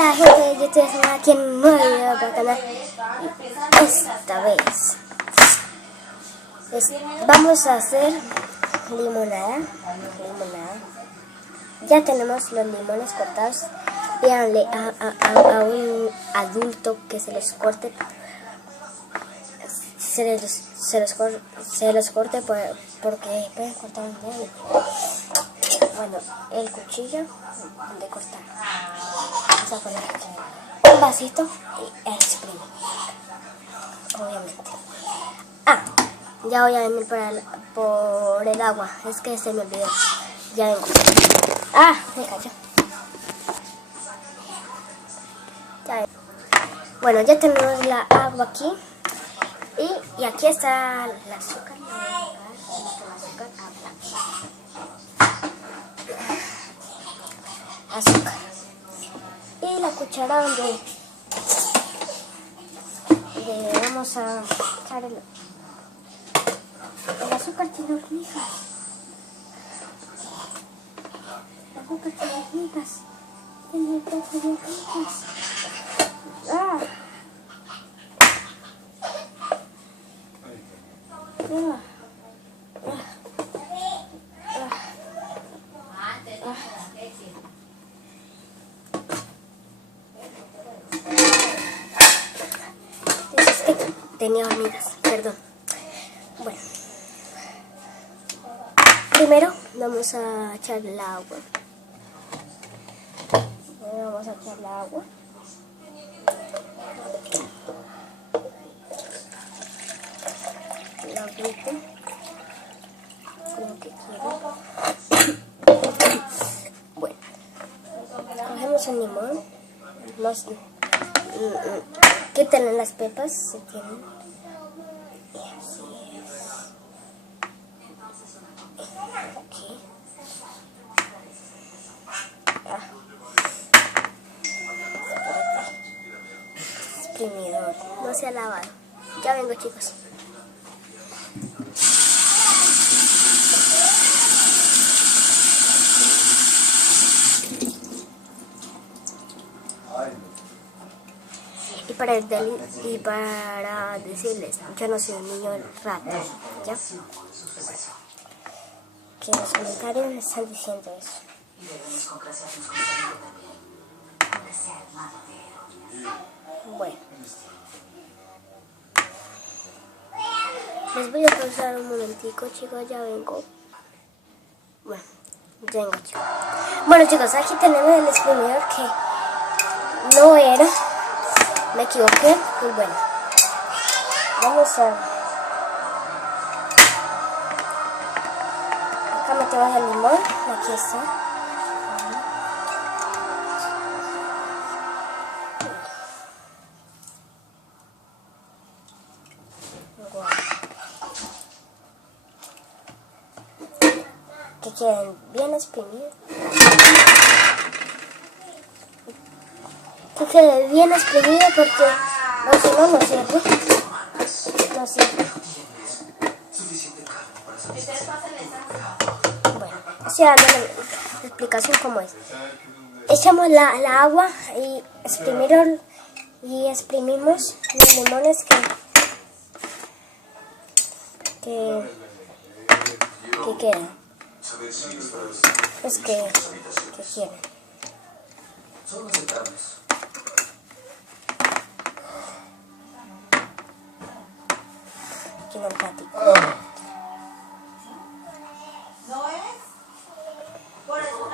Hola gente, yo estoy haciendo aquí en un nuevo video para el canal. Y esta vez vamos a hacer limonada. Ya tenemos los limones cortados. Pídanle a un adulto que se los corte. Se los corte porque pueden cortar un dedo. Bueno, el cuchillo de cortar. Vamos a poner un vasito y exprimir. Obviamente. Ya voy a venir por el agua. Es que se me olvidó. Ya vengo. Me cayó. Bueno, ya tenemos la agua aquí. Y aquí está el azúcar. Azúcar. Y la cuchara donde vamos a echar el azúcar tiene hormigas. El azúcar tiene hormigas. Tiene poco de hormigas. Tenía hormigas, perdón. Bueno, primero vamos a echar el agua. La agüita, como que quiero. Bueno, cogemos el limón. Quítenle las pepas si tienen. Y así es. Aquí. Exprimidor. No se ha lavado. Ya vengo, chicos. Y para decirles, yo no soy un niño rata, ¿ya? Que en los comentarios me están diciendo eso. Bueno. Les voy a pausar un momentico, chicos, ya vengo. Bueno, ya vengo, chicos. Bueno, chicos, aquí tenemos el exprimidor que no era. Me equivoqué, y bueno, vamos a... Acá metemos el limón, aquí está. Que queden bien exprimidos. Que quede bien exprimido porque si no, no sirve. No sirve. Bueno, estoy dando la explicación cómo es. Echamos la agua y exprimimos los limones que quedan. Pues que quieren. Son aceptables. Aquí no platico. ¿No es? Por eso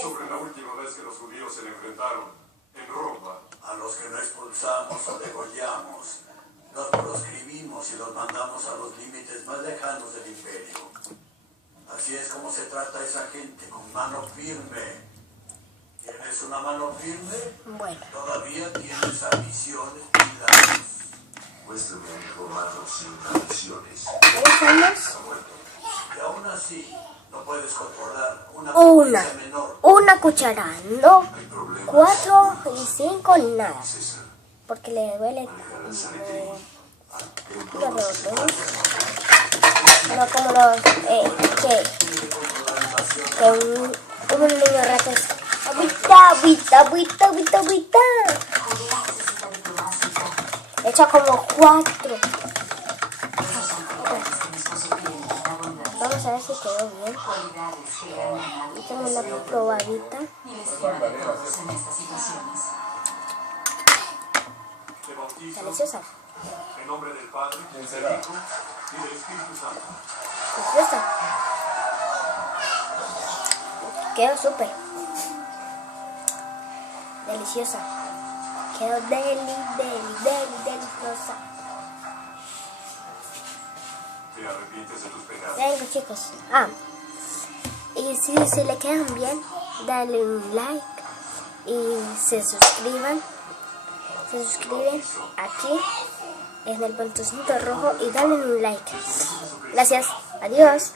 sobre la última vez que los judíos se le enfrentaron en Roma. A los que no expulsamos o degollamos, los proscribimos y los mandamos a los límites más lejanos del imperio. Así es como se trata a esa gente, con mano firme. ¿Tienes una mano firme? Bueno. Todavía tienes ambiciones, cuidado. Muéstrame un romano sin ambiciones. Y aún así, no puedes controlar una Una menor. cuchara, no 4 y 5, nada. Porque le duele. No como los que un niño rata es. Agüita. He hecho como 4. Vamos a ver si quedó bien. Tengo una probadita. Te bautizo Deliciosa. en nombre del Padre, del Hijo y del Espíritu Santo. Deliciosa. Quedó súper. Deliciosa. Quedó deliciosa. ¿Te arrepientes de tus pecados? Venga, chicos. Y si le quedan bien, dale un like y se suscriben aquí en el botoncito rojo y dale un like. Gracias. Adiós.